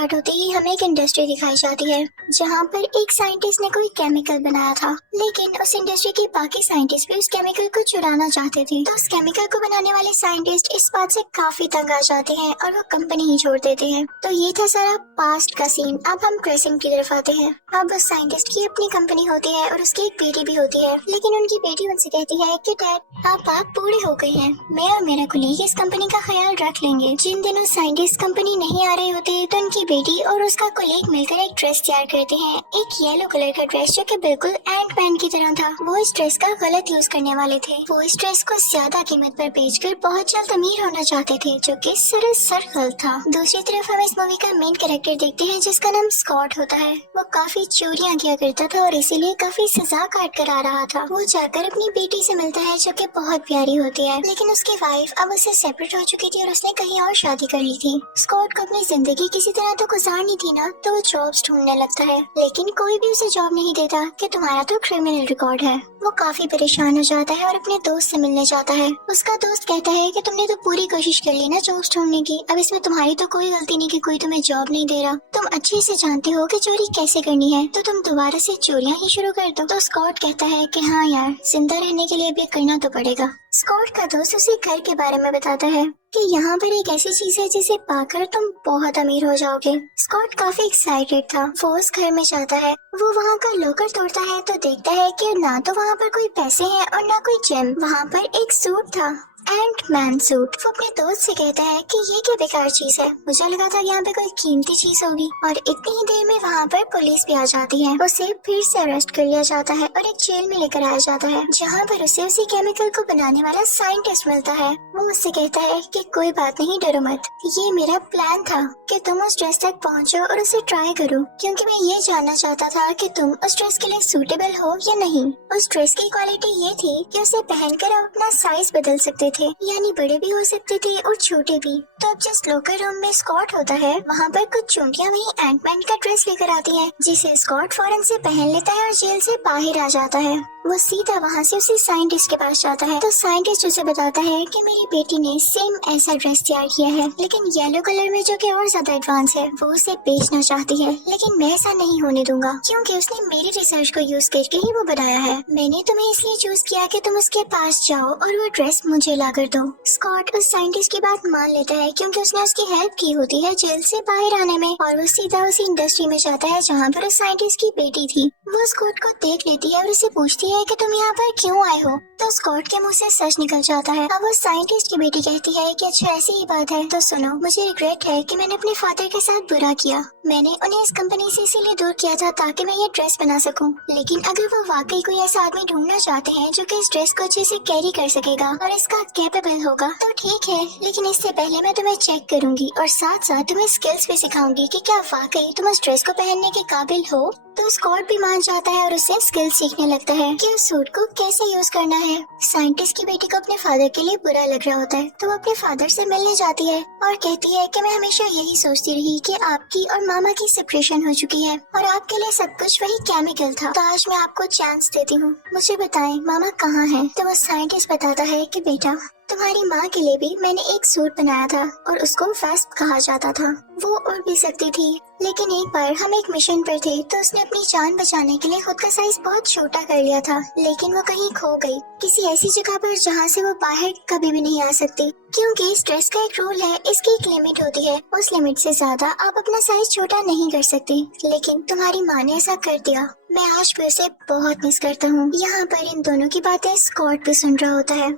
Start होते ही हमें एक इंडस्ट्री दिखाई जाती है जहाँ पर एक साइंटिस्ट ने कोई केमिकल बनाया था, लेकिन उस इंडस्ट्री के बाकी साइंटिस्ट भी उस केमिकल को चुराना चाहते थे। तो उस केमिकल को बनाने वाले साइंटिस्ट इस बात से काफी तंग आ जाते हैं और वो कंपनी ही छोड़ देते हैं। तो ये था सारा पास्ट का सीन। अब हम प्रेजेंट की तरफ आते हैं। अब उस साइंटिस्ट की अपनी कंपनी होती है और उसकी एक बेटी भी होती है, लेकिन उनकी बेटी उनसे कहती है कि डैड आप बूढ़े हो गए हैं, मैं और मेरा कुलीग इस कंपनी का ख्याल रख लेंगे। जिन दिनों साइंटिस्ट कंपनी नहीं आ रहे होते तो उनकी बेटी और उसका कुलीग मिलकर एक ड्रेस तैयार करते हैं, एक येलो कलर का ड्रेस जो कि बिल्कुल एंट मैन की तरह था। वो इस ड्रेस का गलत यूज करने वाले थे। वो इस ड्रेस को ज्यादा कीमत पर बेचकर बहुत जल्द अमीर होना चाहते थे, जो कि सरासर गलत था। दूसरी तरफ हम इस मूवी का मेन कैरेक्टर देखते हैं जिसका नाम स्कॉट होता है। वो काफी चोरियां किया करता था और इसीलिए काफी सजा काट कर आ रहा था। वो जाकर अपनी बेटी से मिलता है जो कि बहुत प्यारी होती है, लेकिन उसकी वाइफ अब उससे सेपरेट हो चुकी थी और उसने कहीं और शादी कर ली थी। स्कॉट को अपनी जिंदगी किसी तरह तो गुजारनी थी ना, तो वो जॉब्स ढूंढने लगता है, लेकिन कोई भी उसे जॉब नहीं देता कि तुम्हारा तो क्रिमिनल रिकॉर्ड है। वो काफी परेशान हो जाता है और अपने दोस्त से मिलने जाता है। उसका दोस्त कहता है कि तुमने तो पूरी कोशिश कर ली ना जॉब्स ढूंढने की, अब इसमें तुम्हारी तो कोई गलती नहीं कि कोई तुम्हें जॉब नहीं दे रहा। तुम अच्छे से जानते हो कि चोरी कैसे करनी है, तो तुम दोबारा से चोरियां ही शुरू कर दो। तो स्कॉट कहता है कि हाँ यार, जिंदा रहने के लिए भी करना तो पड़ेगा। स्कॉट का दोस्त उसे घर के बारे में बताता है कि यहाँ पर एक ऐसी चीज है जिसे पाकर तुम बहुत अमीर हो जाओगे। स्कॉट काफी एक्साइटेड था। वो उस घर में जाता है। वो वहाँ का लॉकर तोड़ता है तो देखता है कि ना तो वहाँ पर कोई पैसे हैं और ना कोई जेम। वहाँ पर एक सूट था, एंट मैन सूट। वो अपने दोस्त से कहता है कि ये क्या बेकार चीज है, मुझे लगा था यहाँ पे कोई कीमती चीज होगी। और इतनी ही देर में वहाँ पर पुलिस भी आ जाती है। उसे फिर से अरेस्ट कर लिया जाता है और एक जेल में लेकर आया जाता है, जहाँ पर उसे उसी केमिकल को बनाने वाला साइंटिस्ट मिलता है। वो उससे कहता है कि कोई बात नहीं, डरो मत, ये मेरा प्लान था कि तुम उस ड्रेस तक पहुँचो और उसे ट्राई करो, क्योंकि मैं ये जानना चाहता था कि तुम उस ड्रेस के लिए सूटेबल हो या नहीं। उस ड्रेस की क्वालिटी ये थी कि उसे पहनकर आप अपना साइज बदल सकते थे, यानी बड़े भी हो सकते थे और छोटे भी। तो अब जिस लॉकर रूम में स्कॉट होता है, वहाँ पर कुछ चूंटियां वही एंटमैन का ड्रेस लेकर आती हैं, जिसे स्कॉट फौरन से पहन लेता है और जेल से बाहर आ जाता है। वो सीधा वहाँ से उसी साइंटिस्ट के पास जाता है। तो साइंटिस्ट उसे बताता है कि मेरी बेटी ने सेम ऐसा ड्रेस तैयार किया है, लेकिन येलो कलर में, जो कि और ज्यादा एडवांस है। वो उसे बेचना चाहती है, लेकिन मैं ऐसा नहीं होने दूंगा, क्योंकि उसने मेरी रिसर्च को यूज करके ही वो बनाया है। मैंने तुम्हें इसलिए चूज किया कि तुम उसके पास जाओ और वो ड्रेस मुझे ला कर दो। स्कॉट उस साइंटिस्ट की बात मान लेता है, क्योंकि उसने उसकी हेल्प की होती है जेल से बाहर आने में। और वो सीधा उसी इंडस्ट्री में जाता है जहाँ पर उस साइंटिस्ट की बेटी थी। वो स्कॉट को देख लेती है और उसे पूछती है कि तुम यहाँ पर क्यों आए हो। तो स्कॉट के मुंह से सच निकल जाता है। अब वो साइंटिस्ट की बेटी कहती है कि अच्छा ऐसी ही बात है, तो सुनो, मुझे रिग्रेट है कि मैंने अपने फादर के साथ बुरा किया। मैंने उन्हें इस कंपनी से इसीलिए दूर किया था ताकि मैं ये ड्रेस बना सकूं। लेकिन अगर वो वाकई कोई ऐसा आदमी ढूंढना चाहते हैं जो कि इस ड्रेस को अच्छे से कैरी कर सकेगा और इसका कैपेबल होगा, तो ठीक है, लेकिन इससे पहले मैं तुम्हें चेक करूंगी और साथ साथ तुम्हें स्किल्स भी सिखाऊंगी कि क्या वाकई तुम उस ड्रेस को पहनने के काबिल हो। तो स्कॉट भी मान जाता है और उससे स्किल्स सीखने लगता है कि उस सूट को कैसे यूज करना है। साइंटिस्ट की बेटी को अपने फादर के लिए बुरा लग रहा होता है, तो वो अपने फादर से मिलने जाती है और कहती है कि मैं हमेशा यही सोचती रही कि आपकी और मामा की सेपरेशन हो चुकी है और आपके लिए सब कुछ वही केमिकल था। तो आज मैं आपको चांस देती हूँ, मुझे बताएं मामा कहाँ है। तो वो साइंटिस्ट बताता है कि बेटा, तुम्हारी माँ के लिए भी मैंने एक सूट बनाया था और उसको वेस्ट कहा जाता था। वो उड़ भी सकती थी, लेकिन एक बार हम एक मिशन पर थे तो उसने अपनी जान बचाने के लिए खुद का साइज बहुत छोटा कर लिया था, लेकिन वो कहीं खो गई, किसी ऐसी जगह पर जहाँ से वो बाहर कभी भी नहीं आ सकती। क्योंकि इस ड्रेस का एक रूल है, इसकी एक लिमिट होती है, उस लिमिट से ज्यादा आप अपना साइज छोटा नहीं कर सकते। लेकिन तुम्हारी माँ ने ऐसा कर दिया। मैं आज भी उसे बहुत मिस करता हूँ। यहाँ पर इन दोनों की बातें स्कॉट भी सुन रहा होता है।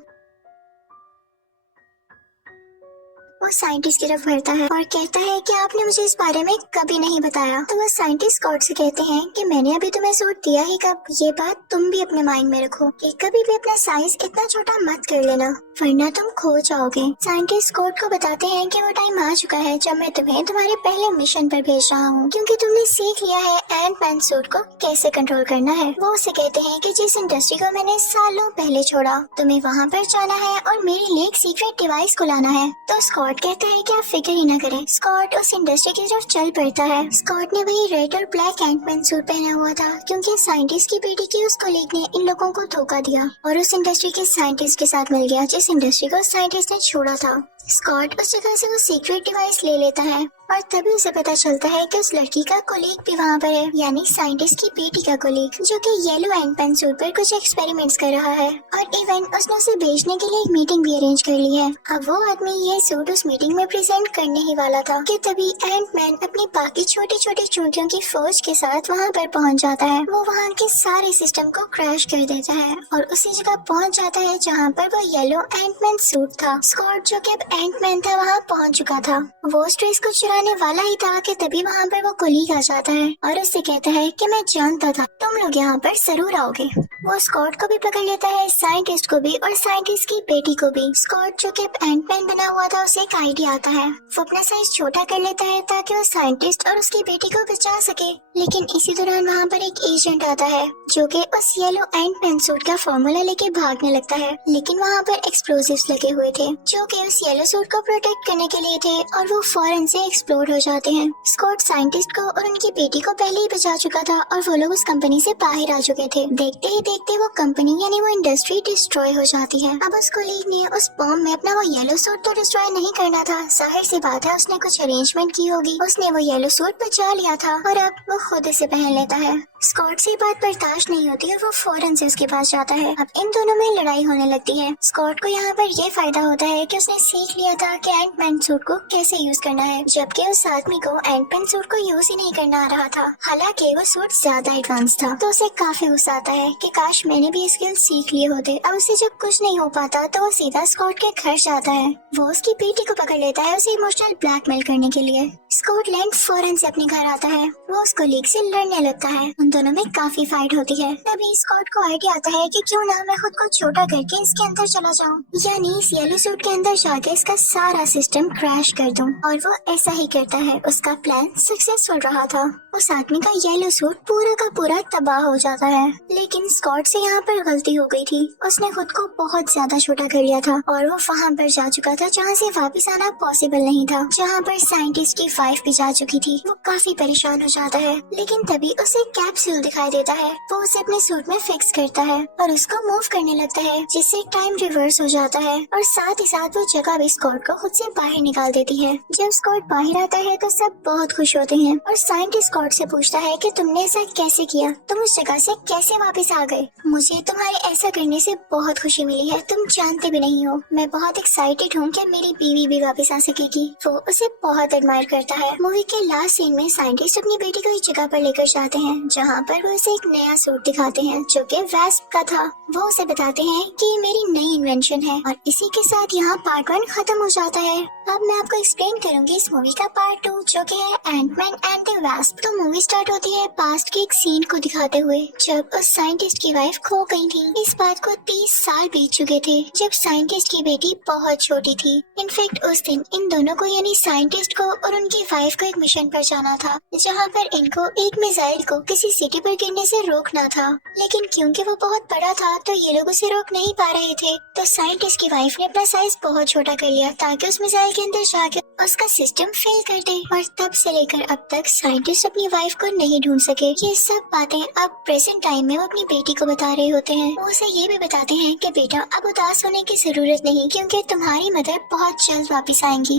वो साइंटिस्ट की तरफ बढ़ता है और कहता है कि आपने मुझे इस बारे में कभी नहीं बताया। तो वो साइंटिस्ट स्कॉट से कहते हैं कि मैंने अभी तुम्हें सूट दिया ही कब, ये बात तुम भी अपने माइंड में रखो कि कभी भी अपना साइज इतना छोटा मत कर लेना, वरना तुम खो जाओगे। साइंटिस्ट स्कॉट को बताते हैं कि वो टाइम आ चुका है जब मैं तुम्हें तुम्हारे पहले मिशन पर भेज रहा हूँ, क्योंकि तुमने सीख लिया है एंट मैन सूट को कैसे कंट्रोल करना है। वो उसे कहते हैं कि जिस इंडस्ट्री को मैंने सालों पहले छोड़ा, तुम्हें वहाँ पर जाना है और मेरे लिए एक सीक्रेट डिवाइस को लाना है। तो स्कॉट कहता है कि आप फिक्र ही न करें। स्कॉट उस इंडस्ट्री की तरफ चल पड़ता है। स्कॉट ने वही रेड और ब्लैक एंटमैन सूट पहना हुआ था, क्योंकि साइंटिस्ट की बेटी की उस कोलीग ने इन लोगों को धोखा दिया और उस इंडस्ट्री के साइंटिस्ट के साथ मिल गया जिस इंडस्ट्री को साइंटिस्ट ने छोड़ा था। स्कॉट उस जगह से वो सीक्रेट डिवाइस ले लेता है और तभी उसे पता चलता है कि उस लड़की का कोलीग भी वहाँ पर है, यानी साइंटिस्ट की बेटी का कोलीग, जो कि येलो एंड पेन सूट पर कुछ एक्सपेरिमेंट्स कर रहा है और इवन उसने उसे भेजने के लिए एक मीटिंग भी अरेंज कर ली है। अब वो आदमी ये सूट उस मीटिंग में प्रेजेंट करने ही वाला था कि तभी एंटमैन अपनी बाकी छोटी छोटी चूंटियों की फौज के साथ वहाँ पर पहुँच जाता है। वो वहाँ के सारे सिस्टम को क्रैश कर देता है और उसी जगह पहुँच जाता है जहाँ पर वो येलो एंटमैन सूट था। स्कॉट जो कि अब एंटमैन था वहाँ पहुँच चुका था। वो स्ट्रेस को चुराने वाला ही था कि तभी वहाँ पर वो कोलीग आ जाता है और उससे कहता है कि मैं जानता था तुम लोग यहाँ पर जरूर आओगे। वो स्कॉट को भी पकड़ लेता है, साइंटिस्ट को भी और साइंटिस्ट की बेटी को भी। स्कॉट जो कि एंटमैन बना हुआ था उसे एक आइडिया आता है। वो अपना साइज छोटा कर लेता है ताकि वो साइंटिस्ट और उसकी बेटी को बचा सके। लेकिन इसी दौरान वहाँ पर एक एजेंट आता है जो कि उस येलो एंटमैन सूट का फॉर्मूला लेके भागने लगता है, लेकिन वहाँ पर एक्सप्लोजिव्स लगे हुए थे जो कि उस येलो सूट को प्रोटेक्ट करने के लिए थे और वो फौरन से एक्सप्लोड हो जाते हैं। स्कॉट साइंटिस्ट को और उनकी बेटी को पहले ही बचा चुका था और वो लोग उस कंपनी से बाहर आ चुके थे। देखते ही देखते वो कंपनी यानी वो इंडस्ट्री डिस्ट्रॉय हो जाती है। अब उस कोलीग ने उस बॉम्ब में अपना वो येलो सूट तो डिस्ट्रॉय नहीं करना था, जाहिर सी बात है उसने कुछ अरेंजमेंट की होगी। उसने वो येलो सूट बचा लिया था और अब वो खुद इसे पहन लेता है। स्कॉट से बात बर्दाश्त नहीं होती और वो फौरन से उसके पास जाता है। अब इन दोनों में लड़ाई होने लगती है। स्कॉट को यहाँ पर ये फायदा होता है कि उसने सीख लिया था कि एंटमैन सूट को कैसे यूज करना है, जबकि उस आदमी को एंटमैन सूट को यूज ही नहीं करना आ रहा था। हालांकि वो सूट ज्यादा एडवांस था, तो उसे काफी गुस्सा आता है कि काश मैंने भी स्किल सीख लिए होते। अब उसे जब कुछ नहीं हो पाता तो वो सीधा स्कॉट के घर जाता है। वो उसकी बेटी को पकड़ लेता है उसे इमोशनल ब्लैकमेल करने के लिए। स्कॉटलैंड फौरन से अपने घर आता है। वो उस कोलीग से लड़ने लगता है। उन दोनों में काफी फाइट होती है। तभी स्कॉट को आइडिया आता है कि क्यों ना मैं खुद को छोटा करके इसके अंदर चला जाऊं, यानी इस येलो सूट के अंदर जाके इसका सारा सिस्टम क्रैश कर दूं। और वो ऐसा ही करता है। उसका प्लान सक्सेसफुल रहा था। उस आदमी का येलो सूट पूरा का पूरा तबाह हो जाता है। लेकिन स्कॉट से यहाँ पर गलती हो गई थी। उसने खुद को बहुत ज्यादा छोटा कर लिया था और वो वहाँ पर जा चुका था जहाँ से वापस आना पॉसिबल नहीं था, जहाँ पर साइंटिस्ट की वाइफ भी जा चुकी थी। वो काफी परेशान हो जाता है, लेकिन तभी उसे कैप्सूल दिखाई देता है। वो उसे अपने सूट में फिक्स करता है और उसको मूव करने लगता है, जिससे टाइम रिवर्स हो जाता है और साथ ही साथ वो जगह भी स्कॉट को खुद से बाहर निकाल देती है। जब स्कॉट बाहर आता है तो सब बहुत खुश होते हैं और साइंटिस्ट स्कॉट से पूछता है कि तुमने ऐसा कैसे किया, तुम उस जगह से कैसे वापस आ गए। मुझे तुम्हारे ऐसा करने से बहुत खुशी मिली है, तुम जानते भी नहीं हो। मैं बहुत एक्साइटेड हूँ कि मेरी बीवी भी वापस आ सकेगी। वो उसे बहुत एडमायर करता है। मूवी के लास्ट सीन में साइंटिस्ट अपनी बेटी को एक जगह पर लेकर जाते हैं जहाँ पर वो उसे एक नया सूट दिखाते हैं जो कि वेस्प का था। वो उसे बताते हैं कि ये मेरी नई इन्वेंशन है और इसी के साथ यहाँ पार्ट 1 खत्म हो जाता है। अब मैं आपको एक्सप्लेन करूंगी इस मूवी का पार्ट 2 जो कि है एंटमैन एंड द वास्प। तो मूवी स्टार्ट होती है पास्ट के एक सीन को दिखाते हुए जब उस साइंटिस्ट की वाइफ खो गई थी। इस बात को 30 साल बीत चुके थे जब साइंटिस्ट की बेटी बहुत छोटी थी। इनफैक्ट उस दिन इन दोनों को यानी साइंटिस्ट को और उनकी वाइफ को एक मिशन पर जाना था जहाँ पर इनको एक मिसाइल को किसी सिटी पर गिरने से रोकना था, लेकिन क्योंकि वो बहुत बड़ा था तो ये लोग उसे रोक नहीं पा रहे थे। तो साइंटिस्ट की वाइफ ने अपना साइज बहुत छोटा कर लिया ताकि उस मिसाइल के अंदर जाके उसका सिस्टम फेल कर दे। और तब से लेकर अब तक साइंटिस्ट अपनी वाइफ को नहीं ढूंढ सके। ये सब बातें अब प्रेजेंट टाइम में वो अपनी बेटी को बता रहे होते हैं। वो उसे ये भी बताते हैं कि बेटा अब उदास होने की जरूरत नहीं, क्योंकि तुम्हारी मदर बहुत जल्द वापस आएंगी।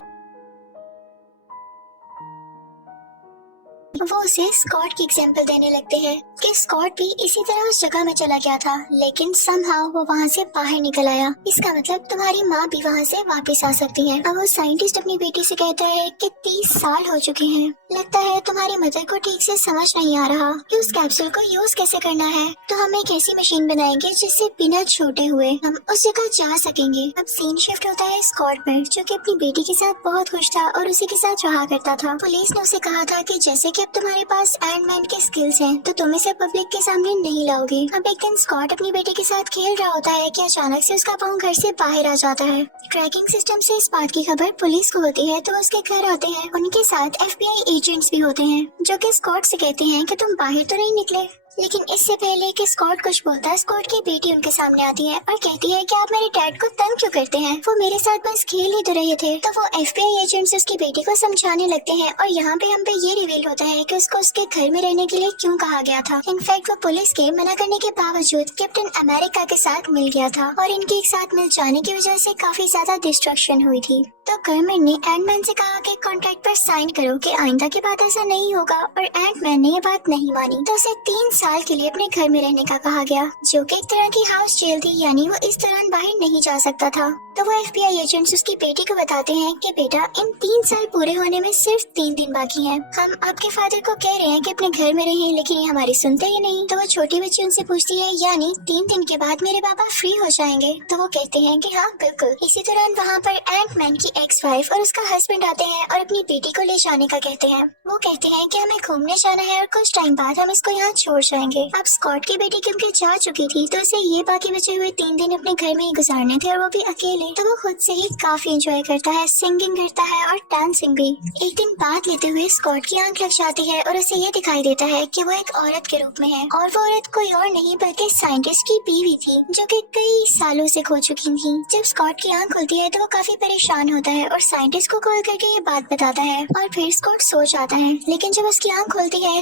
वो उसे स्कॉट की एग्जाम्पल देने लगते हैं कि स्कॉट भी इसी तरह उस जगह में चला गया था, लेकिन समहाउ वो वहाँ से बाहर निकल आया। इसका मतलब तुम्हारी माँ भी वहाँ से वापस आ सकती है। अब वो साइंटिस्ट अपनी बेटी से कहता है कि 30 साल हो चुके हैं, लगता है तुम्हारी मदर को ठीक से समझ नहीं आ रहा कि उस कैप्सूल को यूज कैसे करना है। तो हम एक ऐसी मशीन बनाएंगे जिससे बिना छोटे हुए हम उस जगह जा सकेंगे। अब सीन शिफ्ट होता है स्कॉट पर, जो कि अपनी बेटी के साथ बहुत खुश था और उसी के साथ रहा करता था। पुलिस ने उसे कहा था कि जैसे कि अब तुम्हारे पास एंटमैन के स्किल्स हैं तो तुम इसे पब्लिक के सामने नहीं लाओगे। अब एक दिन स्कॉट अपनी बेटी के साथ खेल रहा होता है कि अचानक से उसका पाँव घर से बाहर आ जाता है। ट्रैकिंग सिस्टम से इस बात की खबर पुलिस को होती है तो उसके घर आते हैं। उनके साथ FBI एजेंट्स भी होते हैं जो कि स्कॉट से कहते हैं कि तुम बाहर तो नहीं निकले। लेकिन इससे पहले कि स्कॉट कुछ बोलता है, स्कॉट की बेटी उनके सामने आती है और कहती है कि आप मेरे डैड को तंग क्यों करते हैं, वो मेरे साथ बस खेल ही तो रहे थे। तो वो FBI एजेंट्स उसकी बेटी को समझाने लगते हैं और यहाँ पे हम पे ये रिवील होता है कि उसको उसके घर में रहने के लिए क्यों कहा गया था। इनफैक्ट वो पुलिस के मना करने के बावजूद कैप्टन अमेरिका के साथ मिल गया था और इनके एक साथ मिल जाने की वजह से काफी ज्यादा डिस्ट्रक्शन हुई थी। तो गवर्नमेंट ने एंटमैन से कहा कि कॉन्ट्रैक्ट पर साइन करो कि आइंदा के बाद ऐसा नहीं होगा, और एंटमैन ने ये बात नहीं मानी। तो उसे 3 साल के लिए अपने घर में रहने का कहा गया, जो कि एक तरह की हाउस जेल थी, यानी वो इस दौरान बाहर नहीं जा सकता था। तो वो FBI एजेंट्स उसकी बेटी को बताते हैं कि बेटा इन 3 साल पूरे होने में सिर्फ 3 दिन बाकी हैं। हम आपके फादर को कह रहे हैं कि अपने घर में रहें, लेकिन ये हमारी सुनते ही नहीं। तो वो छोटी बच्ची उनसे पूछती है यानी 3 दिन के बाद मेरे पापा फ्री हो जाएंगे। तो वो कहते हैं कि हाँ बिल्कुल। इसी दौरान वहाँ पर एंटमैन की एक्स वाइफ और उसका हस्बैंड आते हैं और अपनी बेटी को ले जाने का कहते हैं। वो कहते हैं कि हमें घूमने जाना है और कुछ टाइम बाद हम इसको यहाँ छोड़ जाएंगे। अब स्कॉट की बेटी क्योंकि जा चुकी थी तो उसे ये बाकी बचे हुए 3 दिन अपने घर में ही गुजारने थे, और वो भी अकेले। तो वो खुद से ही काफी एंजॉय करता है, सिंगिंग करता है और डांसिंग भी। एक दिन बात लेते हुए स्कॉट की आंख लग जाती है और उसे ये दिखाई देता है कि वो एक औरत के रूप में है, और वो औरत कोई और नहीं बल्कि साइंटिस्ट की बीवी थी, जो कि कई सालों से खो चुकी थी। जब स्कॉट की आंख खुलती है तो वो काफी परेशान होता है और साइंटिस्ट को कॉल करके ये बात बताता है, और फिर स्कॉट सो जाता है। लेकिन जब उसकी आंख खुलती है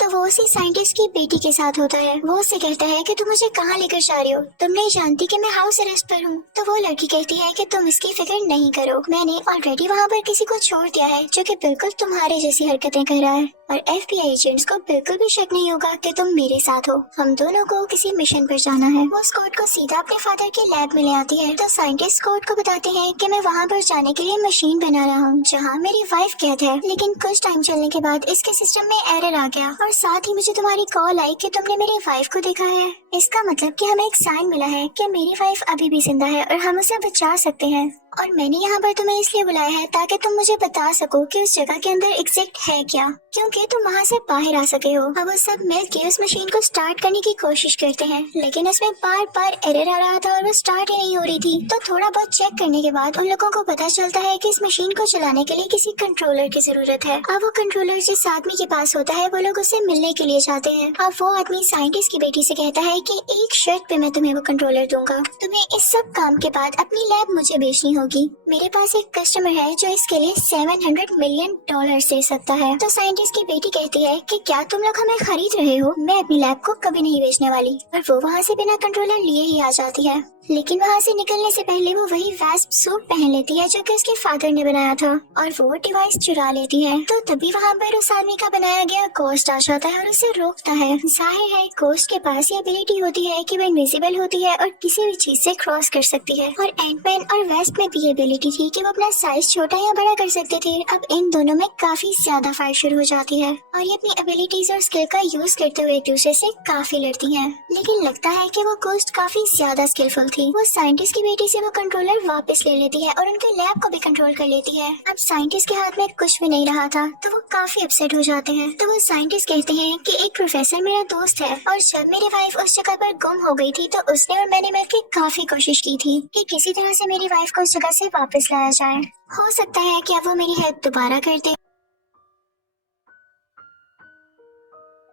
तो वो उसी साइंटिस्ट की बेटी के साथ होता है। वो उससे कहता है कि तुम मुझे कहाँ लेकर जा रही हो, तुम नहीं जानती कि मैं हाउस अरेस्ट पर हूँ। तो वो लड़की कहती है कि तुम इसकी फिक्र नहीं करो, मैंने ऑलरेडी वहाँ पर किसी को छोड़ दिया है जो कि बिल्कुल तुम्हारे जैसी हरकतें कर रहा है, और FBI एजेंट्स को बिल्कुल भी शक नहीं होगा कि तुम मेरे साथ हो। हम दोनों को किसी मिशन पर जाना है। वो स्कॉट को सीधा अपने फादर के लैब में ले आती है। तो साइंटिस्ट स्कॉट को बताते हैं कि मैं वहाँ पर जाने के लिए मशीन बना रहा हूँ जहाँ मेरी वाइफ कैद है, लेकिन कुछ टाइम चलने के बाद इसके सिस्टम में एरर आ गया, और साथ ही मुझे तुम्हारी कॉल आई कि तुमने मेरी वाइफ को देखा है। इसका मतलब कि हमें एक साइन मिला है कि मेरी वाइफ अभी भी जिंदा है और हम उसे बचा सकते हैं, और मैंने यहाँ पर तुम्हें इसलिए बुलाया है ताकि तुम मुझे बता सको कि उस जगह के अंदर एग्जैक्ट है क्या, क्योंकि तुम वहाँ से बाहर आ सके हो। अब वो सब मिलकर उस मशीन को स्टार्ट करने की कोशिश करते हैं, लेकिन उसमें बार बार एरर आ रहा था और वो स्टार्ट ही नहीं हो रही थी। तो थोड़ा बहुत चेक करने के बाद उन लोगों को पता चलता है कि इस मशीन को चलाने के लिए किसी कंट्रोलर की जरूरत है। अब वो कंट्रोलर जिस आदमी के पास होता है वो लोग उससे मिलने के लिए जाते हैं। अब वो आदमी साइंटिस्ट की बेटी से कहता है कि एक शर्त पे मैं तुम्हें वो कंट्रोलर दूंगा, तुम्हें इस सब काम के बाद अपनी लैब मुझे बेचनी होगी। मेरे पास एक कस्टमर है जो इसके लिए $700 मिलियन दे सकता है। तो साइंटिस्ट की बेटी कहती है कि क्या तुम लोग हमें खरीद रहे हो, मैं अपनी लैब को कभी नहीं बेचने वाली। और वो वहाँ से बिना कंट्रोलर लिए ही आ जाती है, लेकिन वहाँ से निकलने से पहले वो वही वेस्प सूट पहन लेती है जो कि उसके फादर ने बनाया था, और वो डिवाइस चुरा लेती है। तो तभी वहाँ पर उस आदमी का बनाया गया गोस्ट आ जाता है और उसे रोकता है। जाहिर है गोस्ट के पास ये एबिलिटी होती है कि वो इनविजिबल होती है और किसी भी चीज से क्रॉस कर सकती है, और एंटमैन और वेस्प में भी ये एबिलिटी थी कि वो अपना साइज छोटा या बड़ा कर सकते थे। अब इन दोनों में काफी ज्यादा फाइट शुरू हो जाती है, और ये अपनी एबिलिटीज और स्किल का यूज करते हुए एक दूसरे से काफी लड़ती हैं। लेकिन लगता है कि वो गोस्ट काफी ज्यादा स्किलफुल थी। वो साइंटिस्ट की बेटी से वो कंट्रोलर वापस ले लेती है और उनके लैब को भी कंट्रोल कर लेती है। अब साइंटिस्ट के हाथ में कुछ भी नहीं रहा था, तो वो काफी अपसेट हो जाते हैं। तो वो साइंटिस्ट कहते हैं कि एक प्रोफेसर मेरा दोस्त है, और जब मेरी वाइफ उस जगह पर गुम हो गई थी तो उसने और मैंने मिलकर काफी कोशिश की थी कि किसी तरह से मेरी वाइफ को उस जगह से वापस लाया जाए। हो सकता है कि अब वो मेरी हेल्प दोबारा कर दे।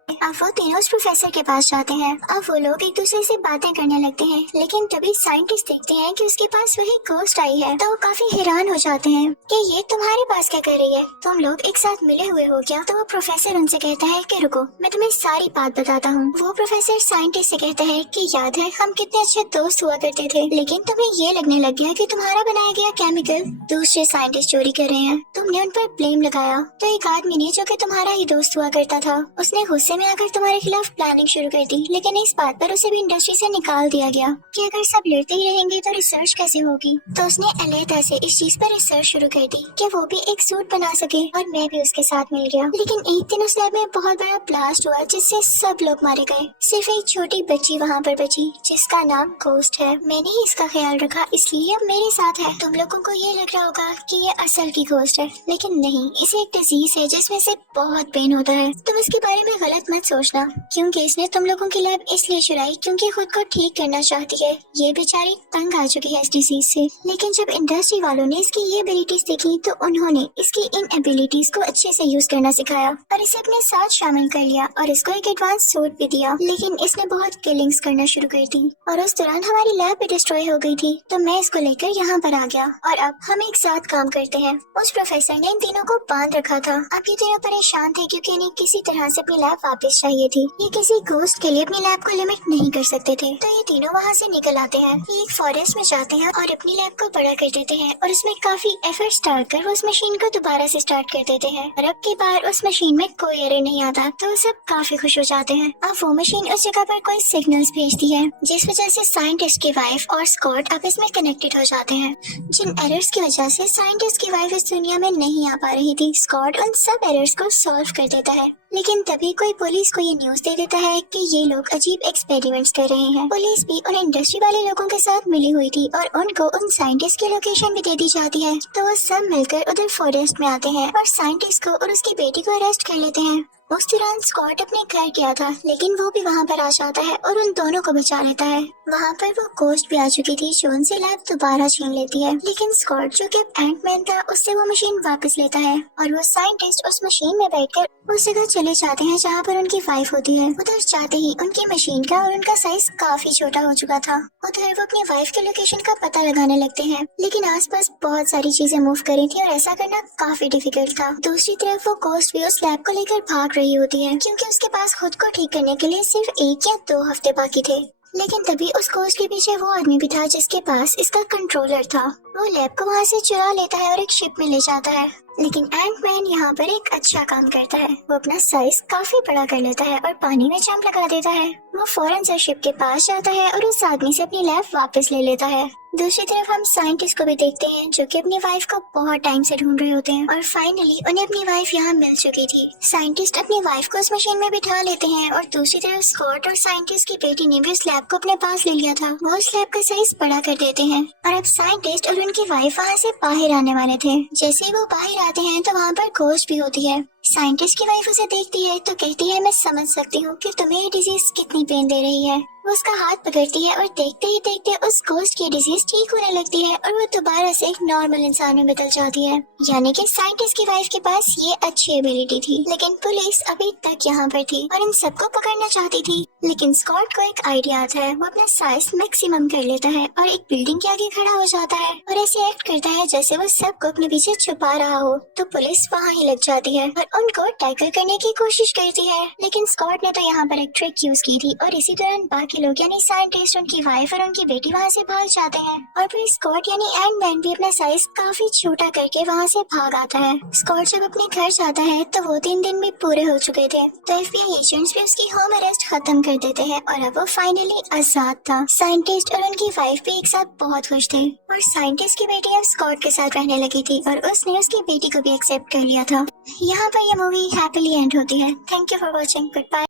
अब वो तीनों उस प्रोफेसर के पास जाते हैं। अब वो लोग एक दूसरे से बातें करने लगते हैं, लेकिन तभी साइंटिस्ट देखते हैं कि उसके पास वही गोस्ट आई है। तो वो काफी हैरान हो जाते हैं कि ये तुम्हारे पास क्या कर रही है, तुम लोग एक साथ मिले हुए हो क्या। तो वो प्रोफेसर उनसे कहता है कि रुको मैं तुम्हें सारी बात बताता हूँ। वो प्रोफेसर साइंटिस्ट से कहता है कि याद है हम कितने अच्छे दोस्त हुआ करते थे, लेकिन तुम्हें ये लगने लग गया कि तुम्हारा बनाया गया केमिकल दूसरे साइंटिस्ट चोरी कर रहे हैं, तुमने उन पर ब्लेम लगाया। तो एक आदमी ने जो कि तुम्हारा ही दोस्त हुआ करता था, उसने गुस्से में आकर तुम्हारे खिलाफ प्लानिंग शुरू कर दी, लेकिन इस बात पर उसे भी इंडस्ट्री से निकाल दिया गया कि अगर सब लड़ते ही रहेंगे तो रिसर्च कैसे होगी। तो उसने अलहदा से इस चीज पर रिसर्च शुरू कर दी कि वो भी एक सूट बना सके, और मैं भी उसके साथ मिल गया। लेकिन एक दिन उस लैब में बहुत बड़ा ब्लास्ट हुआ जिससे सब लोग मारे गए, सिर्फ एक छोटी बच्ची वहाँ पर बची जिसका नाम गोस्ट है। मैंने ही इसका ख्याल रखा इसलिए अब मेरे साथ है। तुम लोगों को ये लग रहा होगा कि ये असल की गोस्ट है, लेकिन नहीं, इसे एक डिजीज है जिसमें से बहुत पेन होता है। तुम इसके बारे में गलत गलत मत सोचना, क्योंकि इसने तुम लोगों की लैब इसलिए चुराई क्योंकि खुद को ठीक करना चाहती है। ये बेचारी तंग आ चुकी है इस डिजीज से। लेकिन जब इंडस्ट्री वालों ने इसकी ये एबिलिटीज देखी तो उन्होंने इसकी इन एबिलिटीज को अच्छे से यूज करना सिखाया और इसे अपने साथ शामिल कर लिया और इसको एक एडवांस सूट भी दिया। लेकिन इसने बहुत किलिंग्स करना शुरू कर दी और उस दौरान हमारी लैब भी डिस्ट्रॉय हो गई थी। तो मैं इसको लेकर यहाँ पर आ गया और अब हम एक साथ काम करते हैं। उस प्रोफेसर ने इन तीनों को बांध रखा था। अब ये तीनों परेशान थे क्योंकि इन्हें किसी तरह से अपनी लैब वापस चाहिए थी। ये किसी घोस्ट के लिए अपनी लैब को लिमिट नहीं कर सकते थे। तो ये तीनों वहाँ से निकल आते हैं। ये एक फॉरेस्ट में जाते हैं और अपनी लैब को बड़ा कर देते हैं और उसमें काफी एफर्ट्स डालकर वो उस मशीन को दोबारा से स्टार्ट कर देते हैं। और अब की बार उस मशीन में कोई एरर नहीं आता तो वो सब काफी खुश हो जाते हैं। अब वो मशीन उस जगह पर कोई सिग्नल्स भेजती है जिस वजह से साइंटिस्ट की वाइफ और स्कॉट आपस में कनेक्टेड हो जाते हैं। जिन एरर्स की वजह से साइंटिस्ट की वाइफ इस दुनिया में नहीं आ पा रही थी, स्कॉट उन सब एरर्स को सॉल्व कर देता है। लेकिन तभी कोई पुलिस को ये न्यूज दे देता है कि ये लोग अजीब एक्सपेरिमेंट्स कर रहे हैं। पुलिस भी उन इंडस्ट्री वाले लोगों के साथ मिली हुई थी और उनको उन साइंटिस्ट की लोकेशन भी दे दी जाती है। तो वो सब मिलकर उधर फॉरेस्ट में आते हैं और साइंटिस्ट को और उसकी बेटी को अरेस्ट कर लेते हैं। उस दौरान स्कॉट अपने घर गया था लेकिन वो भी वहाँ पर आ जाता है और उन दोनों को बचा लेता है। वहाँ पर वो घोस्ट भी आ चुकी थी जो उनसे लैब दोबारा छीन लेती है। लेकिन स्कॉट जो कि एंटमैन था उससे वो मशीन वापस लेता है और वो साइंटिस्ट उस मशीन में बैठकर उस जगह चले जाते हैं जहाँ पर उनकी वाइफ होती है। उधर जाते ही उनकी मशीन का और उनका साइज काफी छोटा हो चुका था। उधर वो अपनी वाइफ के लोकेशन का पता लगाने लगते हैं लेकिन आसपास बहुत सारी चीजें मूव कर रही थी और ऐसा करना काफी डिफिकल्ट था। दूसरी तरफ वो घोस्ट भी उस लैब को लेकर भाग रही होती है क्योंकि उसके पास खुद को ठीक करने के लिए सिर्फ 1 या 2 हफ्ते बाकी थे। लेकिन तभी उस घोस्ट के पीछे वो आदमी भी था जिसके पास इसका कंट्रोलर था। वो लैब को वहाँ से चुरा लेता है और एक शिप में ले जाता है। लेकिन एंटमैन यहाँ पर एक अच्छा काम करता है। वो अपना साइज काफी बड़ा कर लेता है और पानी में जंप लगा देता है। वो फौरन से शिप के पास जाता है और उस आदमी से अपनी लैब वापस ले लेता है। दूसरी तरफ हम साइंटिस्ट को भी देखते हैं जो कि अपनी वाइफ को बहुत टाइम से ढूंढ रहे होते हैं और फाइनली उन्हें अपनी वाइफ यहाँ मिल चुकी थी। साइंटिस्ट अपनी वाइफ को उस मशीन में बिठा लेते हैं और दूसरी तरफ स्कॉट और साइंटिस्ट की बेटी ने भी उस लैब को अपने पास ले लिया था। वो उस लैब का साइज बड़ा कर देते हैं और अब साइंटिस्ट और उनकी वाइफ वहाँ से बाहर आने वाले थे। जैसे ही वो बाहर आते हैं तो वहाँ पर घोस्ट भी होती है। साइंटिस्ट की वाइफ उसे देखती है तो कहती है मैं समझ सकती हूँ कि तुम्हें ये डिजीज कितनी पेन दे रही है। वो उसका हाथ पकड़ती है और देखते ही देखते उस घोस्ट की डिजीज ठीक होने लगती है और वो दोबारा से एक नॉर्मल इंसान में बदल जाती है। यानी कि साइंटिस्ट की वाइफ के पास ये अच्छी एबिलिटी थी। लेकिन पुलिस अभी तक यहाँ पर थी और इन सबको पकड़ना चाहती थी। लेकिन स्कॉट को एक आइडिया आता है। वो अपना साइज मैक्सिमम कर लेता है और एक बिल्डिंग के आगे खड़ा हो जाता है और ऐसे एक्ट करता है जैसे वो सबको अपने पीछे छुपा रहा हो। तो पुलिस वहाँ ही लग जाती है और उनको टैकल करने की कोशिश करती है। लेकिन स्कॉट ने तो यहाँ पर एक ट्रिक यूज की थी और इसी दौरान बाकी लोग यानी साइंटिस्ट, उनकी वाइफ और उनकी बेटी वहाँ से भाग जाते हैं और फिर स्कॉट यानी एंटमैन भी अपना साइज काफी छोटा करके वहाँ से भाग आता है। स्कॉट जब अपने घर जाता है तो वो 3 दिन भी पूरे हो चुके थे। तो FBI एजेंट्स भी उसकी होम अरेस्ट खत्म कर देते हैं और अब वो फाइनली आजाद था। साइंटिस्ट और उनकी वाइफ भी एक साथ बहुत खुश थे और साइंटिस्ट की बेटी अब स्कॉट के साथ रहने लगी थी और उसने उसकी बेटी को भी एक्सेप्ट कर लिया था। यहाँ पर ये मूवी हैप्पीली एंड होती है। Thank you for watching. Good bye.